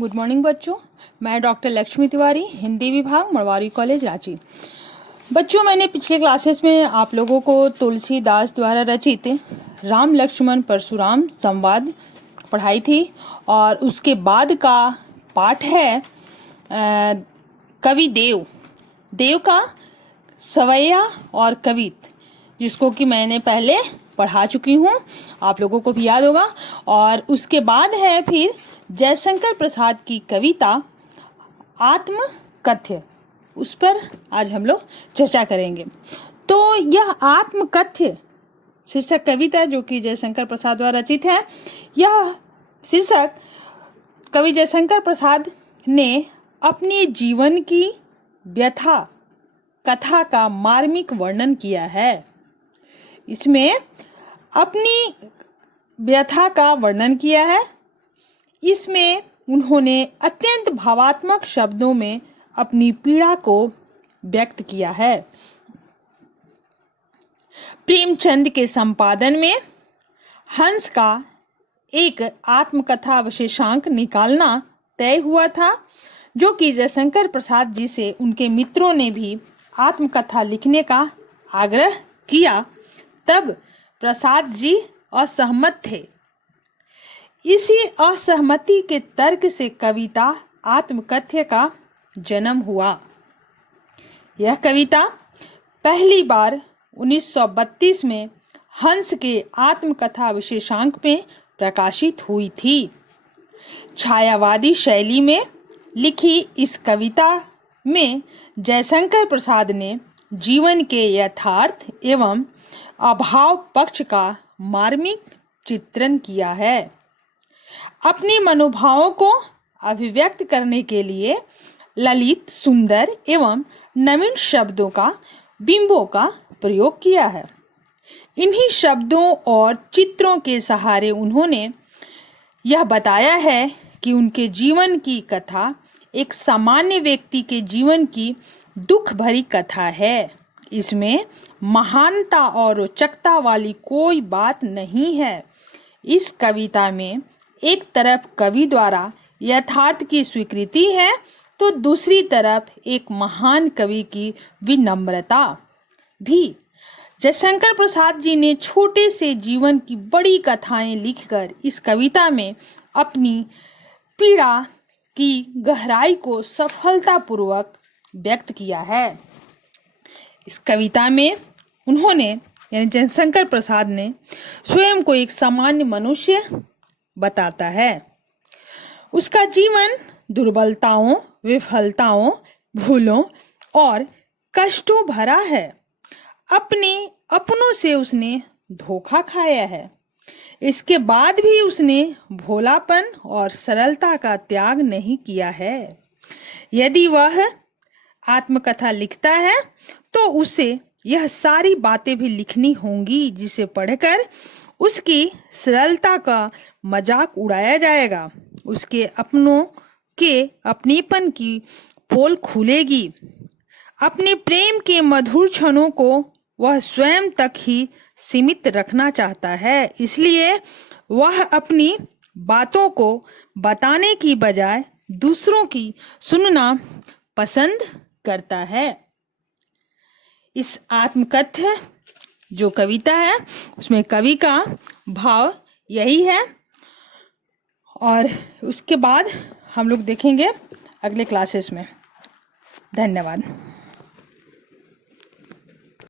Good morning बच्चों। मैं doctor Lakshmi Tiwari, Hindi विभाग, मरवारी कॉलेज, रांची। बच्चों, मैंने पिछले क्लासेस में आप लोगों को तुलसीदास द्वारा रचित राम लक्ष्मण परशुराम संवाद पढ़ाई थी और उसके बाद का पाठ है कवि देव का सवैया और कवित, जिसको कि मैंने पहले पढ़ा चुकी हूँ, आप लोगों को भी याद होगा। और उसके बाद है फिर जयशंकर प्रसाद की कविता आत्मकथ्य, उस पर आज हम लोग चर्चा करेंगे। तो यह आत्मकथ्य शीर्षक कविता जो कि जयशंकर प्रसाद द्वारा रचित है, यह शीर्षक कवि जयशंकर प्रसाद ने अपने जीवन की व्यथा कथा का मार्मिक वर्णन किया है। इसमें अपनी व्यथा का वर्णन किया है। इसमें उन्होंने अत्यंत भावात्मक शब्दों में अपनी पीड़ा को व्यक्त किया है। प्रेमचंद के संपादन में हंस का एक आत्मकथा विशेषांक निकालना तय हुआ था, जो कि जयशंकर प्रसाद जी से उनके मित्रों ने भी आत्मकथा लिखने का आग्रह किया। तब प्रसाद जी असहमत थे। इसी असहमति के तर्क से कविता आत्मकथ्य का जन्म हुआ। यह कविता पहली बार 1932 में हंस के आत्मकथा विशेषांक में प्रकाशित हुई थी। छायावादी शैली में लिखी इस कविता में जयशंकर प्रसाद ने जीवन के यथार्थ एवं अभाव पक्ष का मार्मिक चित्रण किया है। अपने मनोभावों को अभिव्यक्त करने के लिए ललित, सुंदर एवं नवीन शब्दों का बिंबों का प्रयोग किया है। इन्हीं शब्दों और चित्रों के सहारे उन्होंने यह बताया है कि उनके जीवन की कथा एक सामान्य व्यक्ति के जीवन की दुख भरी कथा है। इसमें महानता और रोचकता वाली कोई बात नहीं है। इस कविता में एक तरफ कवि द्वारा यथार्थ की स्वीकृति है, तो दूसरी तरफ एक महान कवि की विनम्रता भी। जयशंकर प्रसाद जी ने छोटे से जीवन की बड़ी कथाएं लिखकर इस कविता में अपनी पीड़ा की गहराई को सफलतापूर्वक व्यक्त किया है। इस कविता में उन्होंने यानी जयशंकर प्रसाद ने स्वयं को एक सामान्य मनुष्य बताता है। उसका जीवन दुर्बलताओं, विफलताओं, भूलों और कष्टों भरा है। अपने अपनों से उसने धोखा खाया है। इसके बाद भी उसने भोलापन और सरलता का त्याग नहीं किया है। यदि वह आत्मकथा लिखता है तो उसे यह सारी बातें भी लिखनी होंगी, जिसे पढ़कर उसकी सरलता का मजाक उड़ाया जाएगा। उसके अपनों के अपनेपन की पोल खुलेगी। अपने प्रेम के मधुर क्षणों को वह स्वयं तक ही सीमित रखना चाहता है, इसलिए वह अपनी बातों को बताने की बजाय दूसरों की सुनना पसंद करता है। इस आत्मकथ्य जो कविता है उसमें कवि का भाव यही है। और उसके बाद हम लोग देखेंगे अगले क्लासेस में। धन्यवाद।